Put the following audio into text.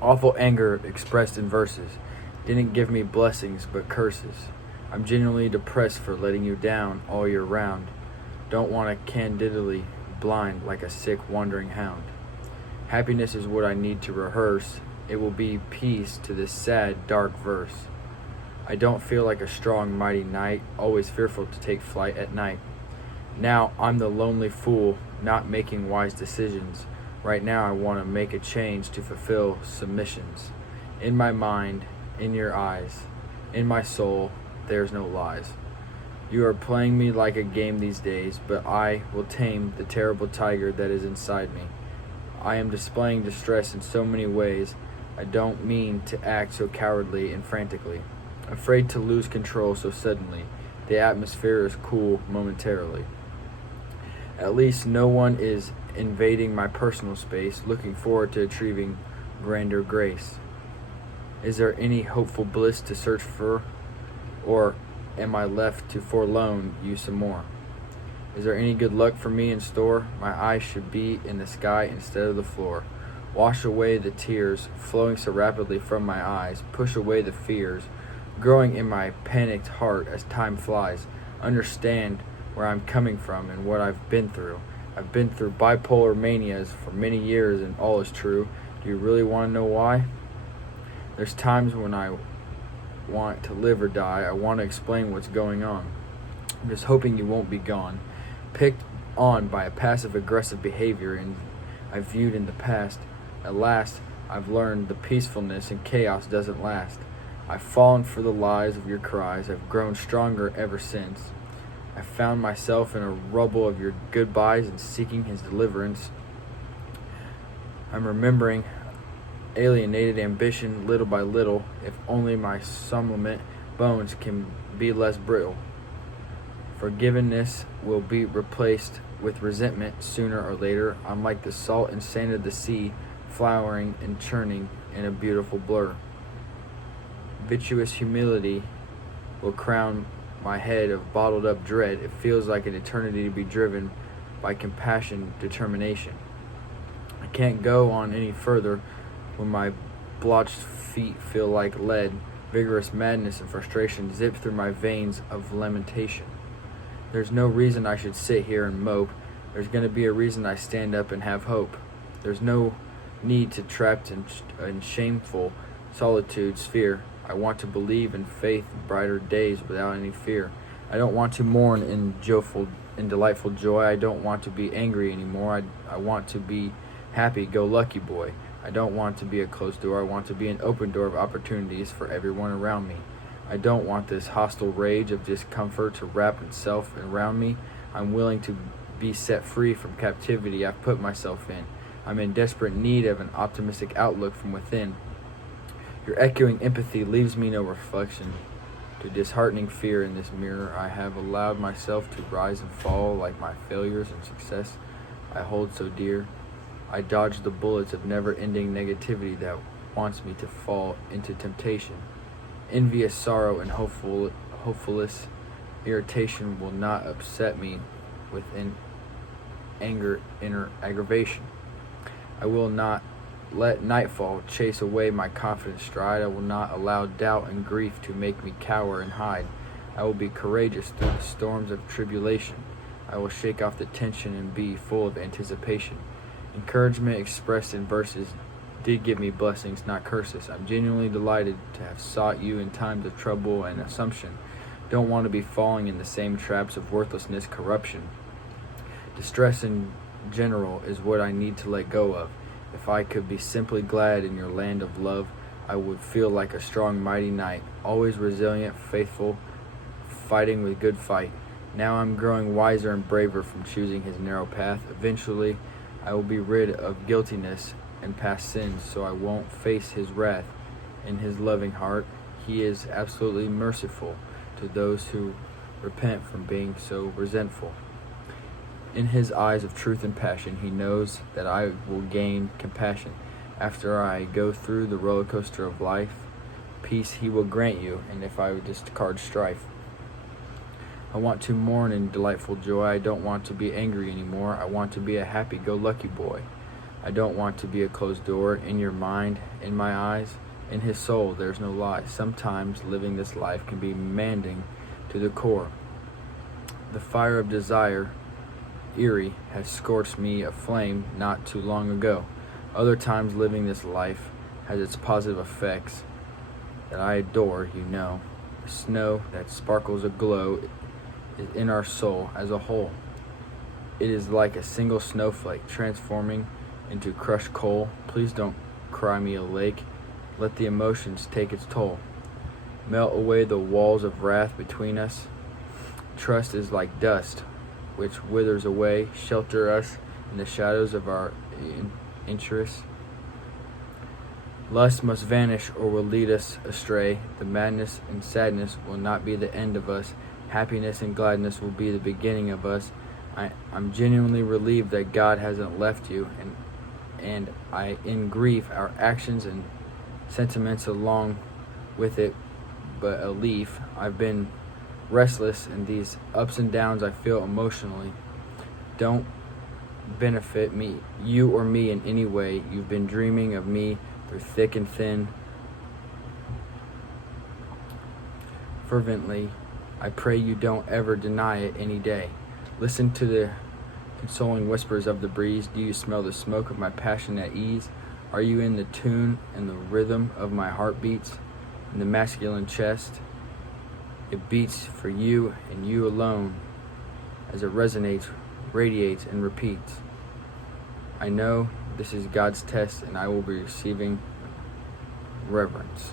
Awful anger expressed in verses didn't give me blessings but curses. I'm genuinely depressed for letting you down all year round. Don't want to candidly blind like a sick wandering hound. Happiness is what I need to rehearse. It will be peace to this sad, dark verse. I don't feel like a strong, mighty knight, always fearful to take flight at night. Now I'm the lonely fool, not making wise decisions. Right now I want to make a change to fulfill submissions. In my mind, in your eyes, in my soul, there's no lies. You are playing me like a game these days, but I will tame the terrible tiger that is inside me. I am displaying distress in so many ways. I don't mean to act so cowardly and frantically. Afraid to lose control so suddenly. The atmosphere is cool momentarily. At least no one is invading my personal space, looking forward to achieving grander grace. Is there any hopeful bliss to search for, or am I left to forlorn you some more? Is there any good luck for me in store? My eyes should be in the sky instead of the floor. Wash away the tears flowing so rapidly from my eyes. Push away the fears growing in my panicked heart as time flies. Understand where I'm coming from and what I've been through. I've been through bipolar manias for many years and all is true. Do you really want to know why? There's times when I want to live or die. I want to explain what's going on. I'm just hoping you won't be gone. Picked on by a passive-aggressive behavior and I viewed in the past. At last, I've learned the peacefulness and chaos doesn't last. I've fallen for the lies of your cries. I've grown stronger ever since. I found myself in a rubble of your goodbyes and seeking his deliverance. I'm remembering alienated ambition little by little, if only my somnolent bones can be less brittle. Forgiveness will be replaced with resentment sooner or later. I'm like the salt and sand of the sea, flowering and churning in a beautiful blur. Virtuous humility will crown my head of bottled up dread. It feels like an eternity to be driven by compassion, determination. I can't go on any further when my blotched feet feel like lead. Vigorous madness and frustration zip through my veins of lamentation. There's no reason I should sit here and mope. There's going to be a reason I stand up and have hope. There's no need to trapped in shameful solitude's fear. I want to believe in faith in brighter days without any fear. I don't want to mourn in delightful joy. I don't want to be angry anymore. I want to be happy-go-lucky boy. I don't want to be a closed door. I want to be an open door of opportunities for everyone around me. I don't want this hostile rage of discomfort to wrap itself around me. I'm willing to be set free from captivity I've put myself in. I'm in desperate need of an optimistic outlook from within. Your echoing empathy leaves me no reflection. To disheartening fear in this mirror, I have allowed myself to rise and fall like my failures and success I hold so dear. I dodge the bullets of never-ending negativity that wants me to fall into temptation. Envious sorrow and hopefulness irritation will not upset me with an anger inner aggravation. I will not let nightfall chase away my confident stride. I will not allow doubt and grief to make me cower and hide. I will be courageous through the storms of tribulation. I will shake off the tension and be full of anticipation. Encouragement expressed in verses did give me blessings, not curses. I'm genuinely delighted to have sought you in times of trouble and assumption. Don't want to be falling in the same traps of worthlessness, corruption. Distress in general is what I need to let go of. If I could be simply glad in your land of love, I would feel like a strong, mighty knight, always resilient, faithful, fighting with good fight. Now I'm growing wiser and braver from choosing his narrow path. Eventually, I will be rid of guiltiness and past sins, so I won't face his wrath. In his loving heart, he is absolutely merciful to those who repent from being so resentful. In his eyes of truth and passion, he knows that I will gain compassion. After I go through the roller coaster of life, peace he will grant you, and if I would discard strife. I want to mourn in delightful joy. I don't want to be angry anymore. I want to be a happy-go-lucky boy. I don't want to be a closed door in your mind, in my eyes. In his soul, there's no lie. Sometimes living this life can be demanding to the core. The fire of desire, eerie, has scorched me aflame not too long ago. Other times living this life has its positive effects that I adore, you know. The snow that sparkles aglow is in our soul as a whole. It is like a single snowflake transforming into crushed coal. Please don't cry me a lake. Let the emotions take its toll. Melt away the walls of wrath between us. Trust is like dust, which withers away. Shelter us in the shadows of our interests. Lust must vanish or will lead us astray. The madness and sadness will not be the end of us. Happiness and gladness will be the beginning of us. I'm genuinely relieved that God hasn't left you, and in grief, our actions and sentiments along with it, but a leaf. I've been restless in these ups and downs I feel emotionally. Don't benefit me, you or me in any way. You've been dreaming of me through thick and thin. Fervently, I pray you don't ever deny it any day. Listen to the consoling whispers of the breeze. Do you smell the smoke of my passion at ease? Are you in the tune and the rhythm of my heartbeats? In the masculine chest, it beats for you and you alone as it resonates, radiates, and repeats. I know this is God's test, and I will be receiving reverence.